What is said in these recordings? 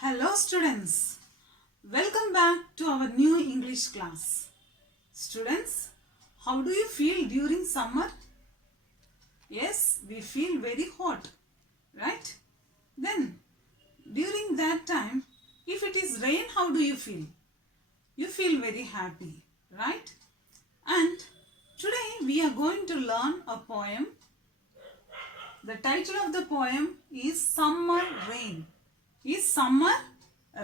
Hello students, welcome back to our new English class. Students, how do you feel during summer? Yes, we feel very hot, right? Then, during that time, if it is rain, how do you feel? You feel very happy, right? And today we are going to learn a poem. The title of the poem is Summer Rain. Summer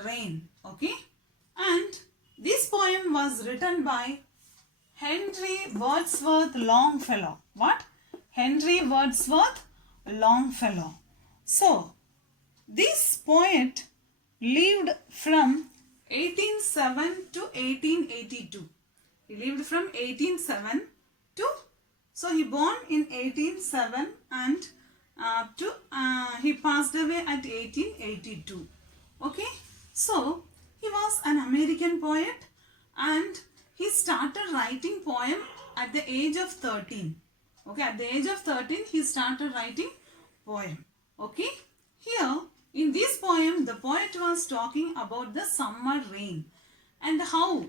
Rain, okay? And this poem was written by Henry Wadsworth Longfellow. What? Henry Wadsworth Longfellow. So, this poet lived from 1807 to 1882. He lived from 1807 to, so he born in 1807 and he passed away at 1882. Okay, so he was an American poet and he started writing poem at the age of 13. Okay, at the age of 13 he started writing poem. Okay, here in this poem the poet was talking about the summer rain and how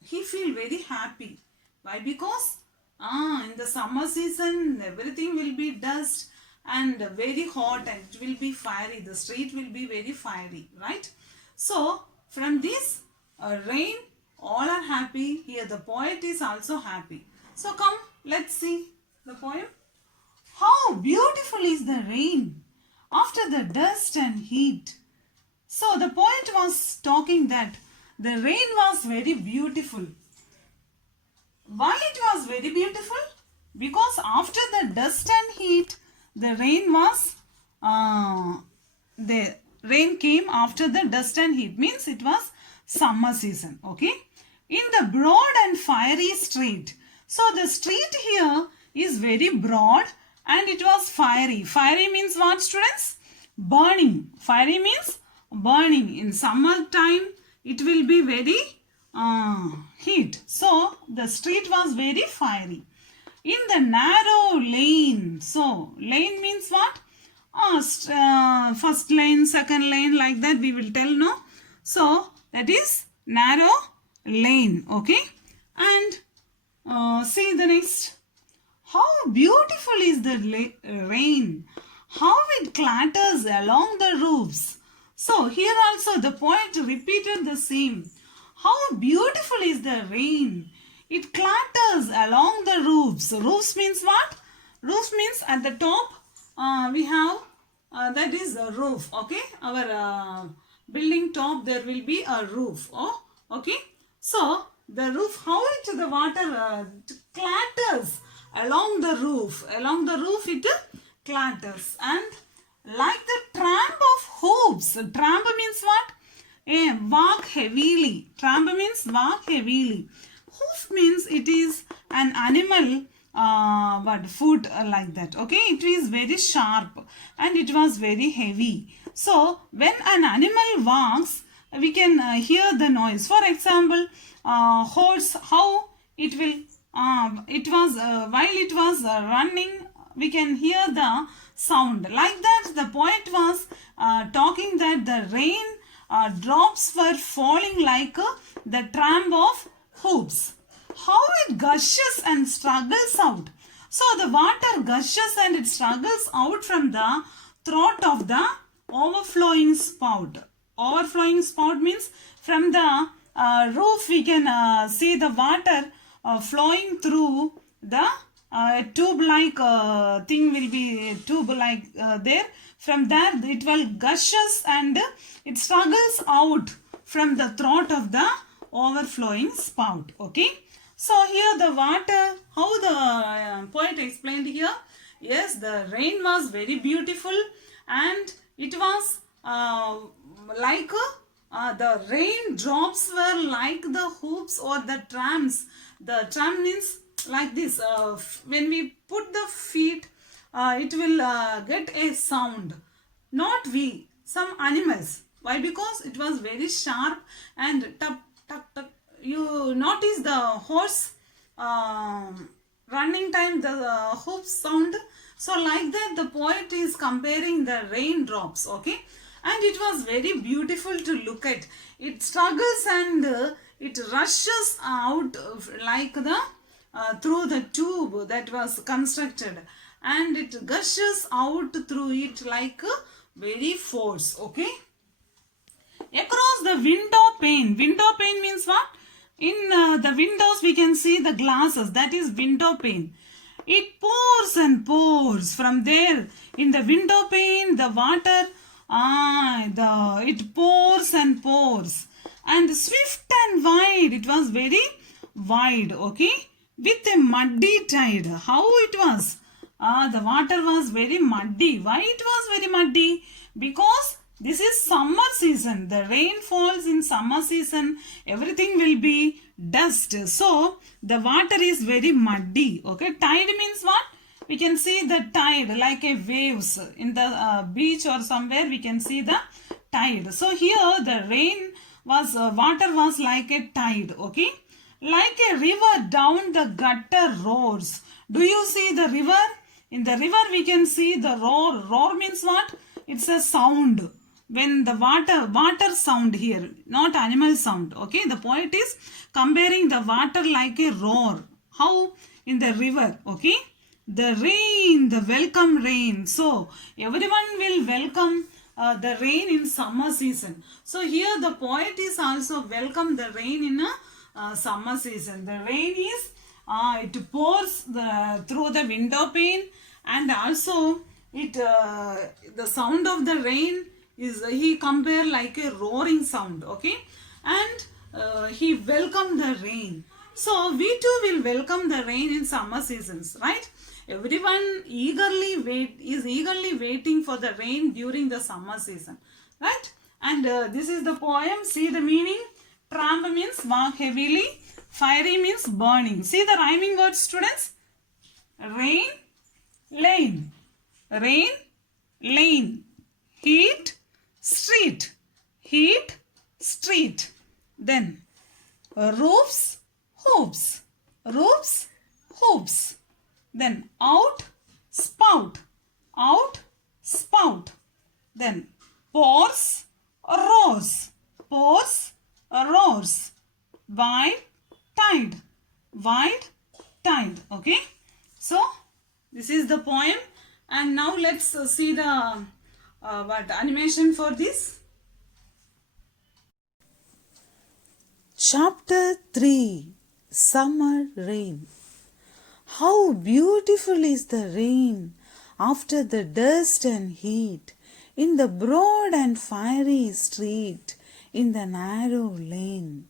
he feel very happy. Why? Because in the summer season everything will be dust and very hot and it will be fiery. The street will be very fiery, right? So from this rain all are happy. Here the poet is also happy. So come, let's see the poem. How beautiful is the rain after the dust and heat. So the poet was talking that the rain was very beautiful. Why it was very beautiful? Because after the dust and heat, the rain was, the rain came after the dust and heat. Means it was summer season. Okay. In the broad and fiery street. So the street here is very broad and it was fiery. Fiery means what, students? Burning. Fiery means burning. In summer time, it will be very heat. So the street was very fiery. In the narrow lane. So lane means what? First lane, second lane, like that we will tell, no? So that is narrow lane. Okay. And see the next. How beautiful is the rain. How it clatters along the roofs. So here also the poet repeated the same. How beautiful is the rain. It clatters along the roofs. Roofs means what? Roofs means at the top we have, that is a roof. Okay. Our building top there will be a roof. Oh, okay. So the roof, how it the water clatters along the roof. Along the roof it clatters. And like the tramp of hooves. Tramp means what? Walk heavily. Tramp means walk heavily. Hoof means it is an animal, foot like that. Okay, it is very sharp and it was very heavy. So when an animal walks, we can hear the noise. For example, horse, how it will, it was while it was running, we can hear the sound. Like that, the poet was talking that the rain drops were falling like the tramp of hoops. How it gushes and struggles out. So the water gushes and it struggles out from the throat of the overflowing spout. Overflowing spout means from the roof we can see the water flowing through the tube like thing will be tube like there. From there it will gushes and it struggles out from the throat of the overflowing spout. Okay. So here the water, how the poet explained here. Yes, the rain was very beautiful and it was like the rain drops were like the hoops or the trams. The tram means like this. When we put the feet, it will get a sound. Not we, some animals. Why? Because it was very sharp and tuck, tuck, tuck. You notice the horse running time, the hoof sound. So like that the poet is comparing the raindrops. Okay. and it was very beautiful to look at. It struggles and it rushes out like the through the tube that was constructed, and it gushes out through it like a very force. Okay, across the window pane. Window pane means what? In the windows we can see the glasses, that is window pane. It pours and pours from there. In the window pane, the water, it pours and pours. And swift and wide, it was very wide, okay? With a muddy tide. How it was? The water was very muddy. Why it was very muddy? Because this is summer season. The rain falls in summer season. Everything will be dust. So, the water is very muddy. Okay. Tide means what? We can see the tide like a waves. In the beach or somewhere we can see the tide. So, here the rain was, water was like a tide. Okay. Like a river down the gutter roars. Do you see the river? In the river we can see the roar. Roar means what? It's a sound. When the water sound here, not animal sound. Okay, the poet is comparing the water like a roar. How? In the river. Okay, the rain, the welcome rain. So everyone will welcome the rain in summer season. So here the poet is also welcome the rain in a summer season. The rain is it pours through the window pane, and also it the sound of the rain is he compare like a roaring sound. Okay, and he welcomed the rain. So we too will welcome the rain in summer seasons, right? Everyone is eagerly waiting for the rain during the summer season, right? And this is the poem. See the meaning. Tramp means walk heavily. Fiery means burning. See the rhyming words, students. Rain, lane. Rain, lane. Heat, street. Heat, street. Then roofs, hoops. Roofs, hoops. Then out, spout. Out, spout. Then pores, roars. Pores, roars. Wide, tide. Wide, tide. Okay. So this is the poem, and now let's see the animation for this. Chapter 3 Summer Rain. How beautiful is the rain after the dust and heat, in the broad and fiery street, in the narrow lane.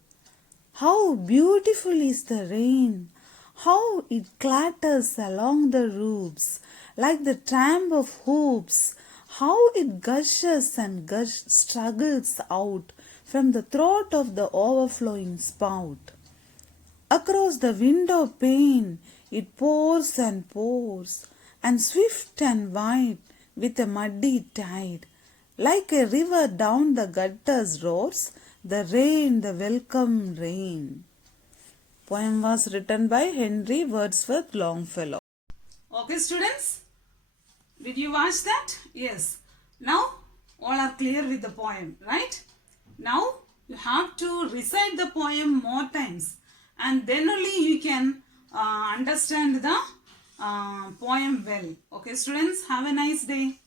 How beautiful is the rain, how it clatters along the roofs like the tramp of hoops, how it gushes and struggles out from the throat of the overflowing spout. Across the window pane it pours and pours, and swift and wide with a muddy tide. Like a river down the gutters roars, the rain, the welcome rain. Poem was written by Henry Wordsworth Longfellow. Okay, students, did you watch that? Yes. Now all are clear with the poem, right? Now you have to recite the poem more times, and then only you can understand the poem well. Okay, students, have a nice day.